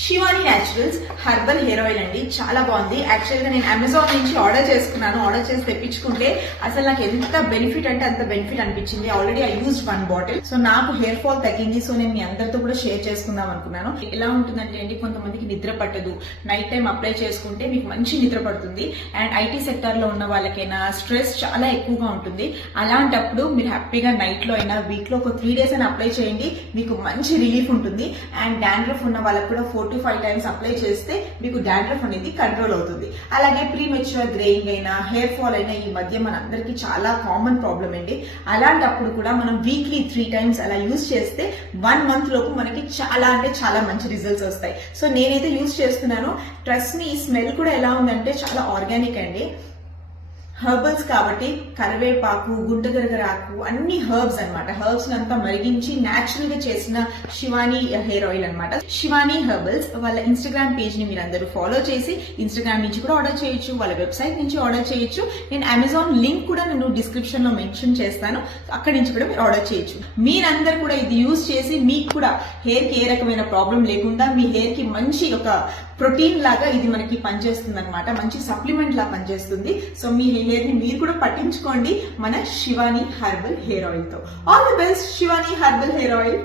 Shivani naturals herbal hair oil అండి. చాలా బాగుంది. యాక్చువల్గా నేను అమెజాన్ నుంచి ఆర్డర్ చేసుకున్నాను. ఆర్డర్ చేసి తెప్పించుకుంటే అసలు నాకు ఎంత బెనిఫిట్ అంటే అంత బెనిఫిట్ అనిపించింది. Already I used 1 bottle. So నాకు హెయిర్ ఫాల్ తగ్గింది. సో నేను మీ అందరితో కూడా షేర్ చేసుకుందాం అనుకున్నాను. ఎలా ఉంటుందంటే అండి, కొంతమందికి నిద్ర పట్టదు. నైట్ టైం అప్లై చేసుకుంటే మీకు మంచి నిద్ర పడుతుంది. అండ్ ఐటీ సెక్టర్ లో ఉన్న వాళ్ళకైనా స్ట్రెస్ చాలా ఎక్కువగా ఉంటుంది. అలాంటప్పుడు మీరు హ్యాపీగా నైట్ లో అయినా వీక్ లో ఒక 3 days అయినా అప్లై చేయండి. మీకు మంచి రిలీఫ్ ఉంటుంది. అండ్ డాండ్రఫ్ ఉన్న వాళ్ళకి కూడా 4 to 5 times అప్లై చేస్తే మీకు డాండ్రఫ్ అనేది కంట్రోల్ అవుతుంది. అలాగే ప్రీమెచ్యూర్ గ్రేయింగ్ అయినా హెయిర్ ఫాల్ అయినా ఈ మధ్య మనందరికీ చాలా కామన్ ప్రాబ్లం అండి. అలాంటప్పుడు కూడా మనం వీక్లీ 3 times అలా యూజ్ చేస్తే 1 month లోపు మనకి చాలా అంటే చాలా మంచి రిజల్ట్స్ వస్తాయి. సో నేనైతే యూజ్ చేస్తున్నాను. ట్రస్ట్ మీ, ఈ స్మెల్ కూడా ఎలా ఉందంటే చాలా ఆర్గానిక్ అండి. హెర్బల్స్ కాబట్టి కరివేపాకు, గుంటగరగరాకు అన్ని హెర్బ్స్ అనమాట. హెర్బ్స్ అంతా మరిగించి న్యాచురల్ గా చేసిన శివాని హెయిర్ ఆయిల్ అనమాట. శివాని హెర్బల్స్ వాళ్ళ ఇన్స్టాగ్రామ్ పేజ్ ని మీరు అందరూ ఫాలో చేసి ఇన్స్టాగ్రామ్ నుంచి కూడా ఆర్డర్ చేయొచ్చు, వాళ్ళ వెబ్సైట్ నుంచి ఆర్డర్ చేయొచ్చు. నేను అమెజాన్ లింక్ కూడా నేను డిస్క్రిప్షన్ లో మెన్షన్ చేస్తాను. అక్కడి నుంచి కూడా మీరు ఆర్డర్ చేయొచ్చు. మీరందరూ కూడా ఇది యూజ్ చేసి మీకు కూడా హెయిర్ కి ఏ రకమైన ప్రాబ్లం లేకుండా మీ హెయిర్ కి మంచి ఒక ప్రోటీన్ లాగా ఇది మనకి పనిచేస్తుంది అనమాట. మంచి సప్లిమెంట్ లా పనిచేస్తుంది. సో మీ హెయిర్ ని మీరు కూడా పట్టించుకోండి మన శివాని హెర్బల్ హెయిర్ ఆయిల్ తో. All the best Shivani herbal hair oil.